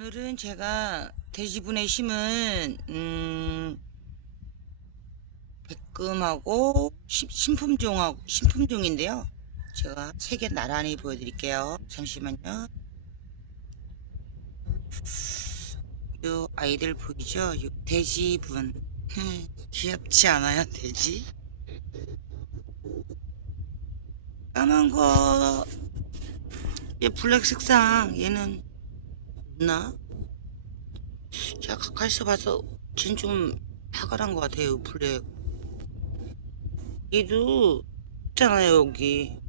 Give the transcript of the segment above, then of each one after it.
오늘은 제가 돼지분에 심은 음, 백금하고 신- 신품종하고 신품종인데요. 제가 세 개 나란히 보여드릴게요. 잠시만요. 요 아이들 보이죠? 요 돼지분 흠, 귀엽지 않아요? 돼지? 까만 거, 얘 블랙 색상, 얘는 없나? 제가 가까이서 봐서 쟤는 좀 파가란 것 같아요, 블랙. 얘도 있잖아요, 여기.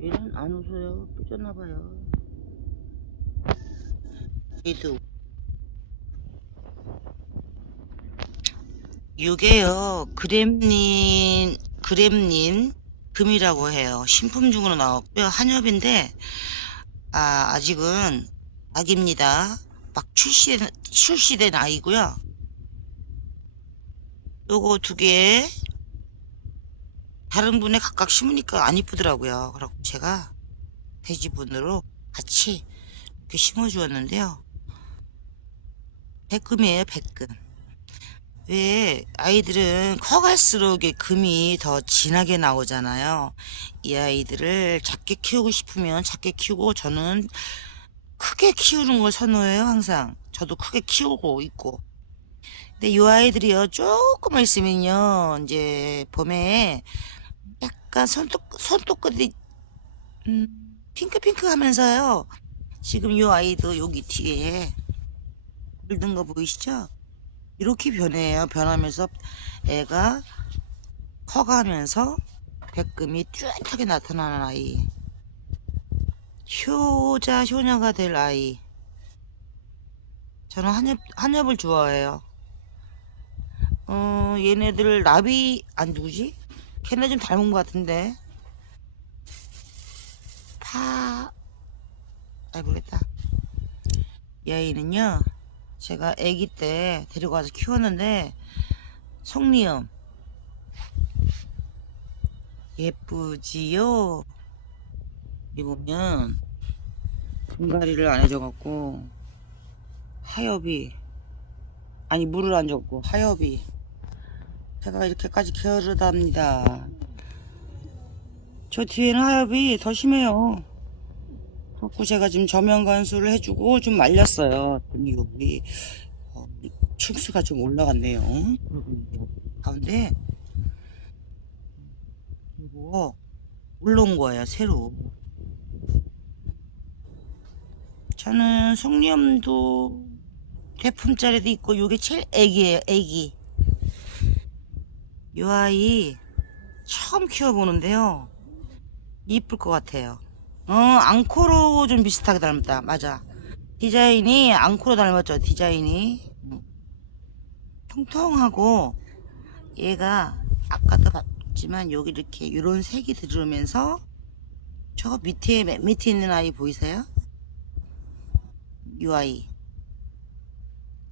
얘는 안 웃어요. 삐졌나봐요. 얘도. 요게요, 그램린, 그램린 금이라고 해요. 신품종으로 나왔고요. 한엽인데, 아, 아직은 아기입니다. 막 출시된, 출시된 아이고요. 요거 두 개, 다른 분에 각각 심으니까 안 이쁘더라고요. 그래서 제가 돼지분으로 같이 이렇게 심어주었는데요. 백금이에요, 백금. 왜 아이들은 커갈수록 이 금이 더 진하게 나오잖아요. 이 아이들을 작게 키우고 싶으면 작게 키우고 저는 크게 키우는 걸 선호해요, 항상. 저도 크게 키우고 있고. 근데 이 아이들이요, 조금만 있으면요, 이제 봄에 약간 손톱, 손톱끝이, 음, 핑크핑크 하면서요. 지금 이 아이도 여기 뒤에 물든 거 보이시죠? 이렇게 변해요. 변하면서 애가 커가면서 백금이 뚜렷하게 나타나는 아이. 효자, 효녀가 될 아이. 저는 한엽, 한엽을 좋아해요. 어, 얘네들 나비, 안 누구지? 걔네 좀 닮은 것 같은데. 파, 아, 모르겠다. 이 아이는요, 제가 아기 때 데리고 와서 키웠는데, 송리엄. 예쁘지요? 이 보면, 분갈이를 안 해줘갖고, 하엽이, 아니, 물을 안 줬고, 하엽이. 제가 이렇게까지 게으르답니다. 저 뒤에는 하엽이 더 심해요. 그래고 제가 지금 저면 관수를 해주고 좀 말렸어요. 이 여기 어, 층수가 좀 올라갔네요. 그리고 가운데 이거 올라온 거예요. 새로. 저는 송리엄도 대품짜리도 있고 요게 제일 애기예요. 애기. 요 아이 처음 키워보는데요. 이쁠 것 같아요. 어, 앙코로 좀 비슷하게 닮았다. 맞아. 디자인이 앙코로 닮았죠. 디자인이. 음. 통통하고 얘가 아까도 봤지만 여기 이렇게 이런 색이 들어오면서 저 밑에 맨 밑에 있는 아이 보이세요? 이 아이.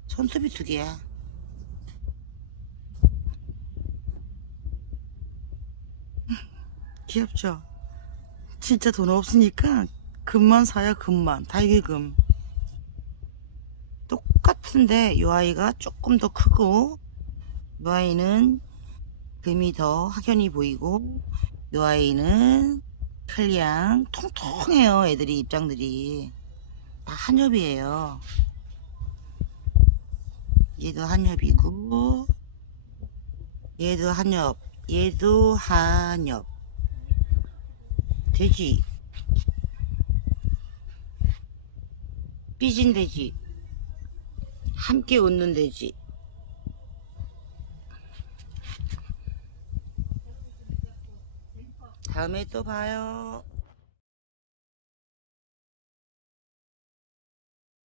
손톱이 두 개야. 귀엽죠? 진짜 돈 없으니까 금만 사야 금만 달걀금 똑같은데 이 아이가 조금 더 크고 이 아이는 금이 더 확연히 보이고 이 아이는 클리앙 통통해요 애들이 입장들이 다 한엽이에요. 얘도 한엽이고 얘도 한엽 얘도 한엽. 돼지. 삐진 돼지. 함께 웃는 돼지. 다음에 또 봐요